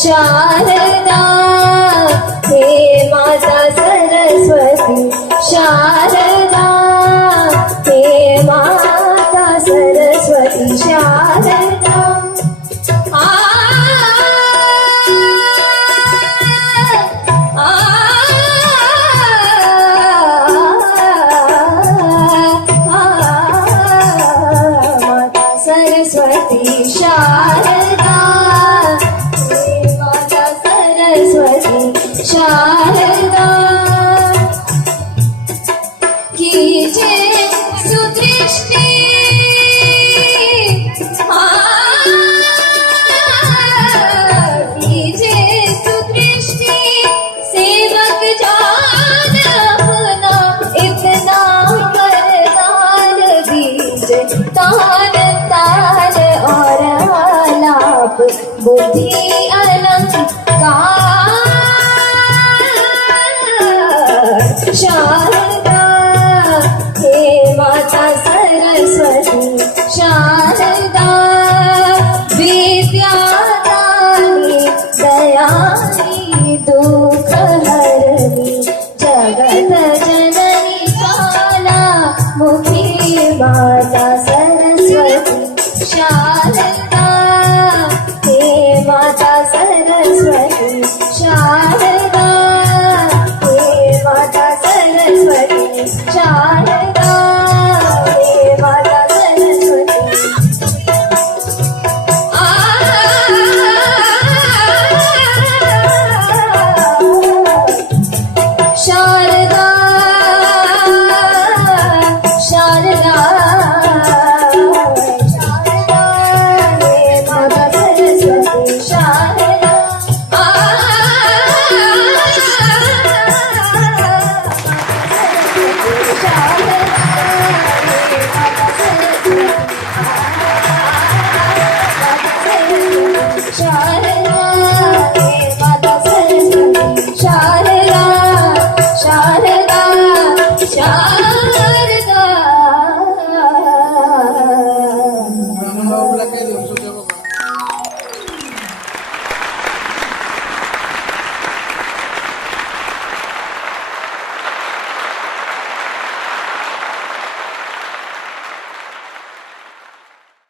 शारदा हे माता सरस्वती शारदा हे माता सरस्वती शारदा माता सरस्वती शारदा शारदा कीजे सुदृष्टि कीजे सुदृष्टि सेवक जान अपना इतना वरदान दीजे तान तान और आलाप बुद्धि अलंकार शारदा हे माता सरस्वती शारदा विद्यादायिनी दया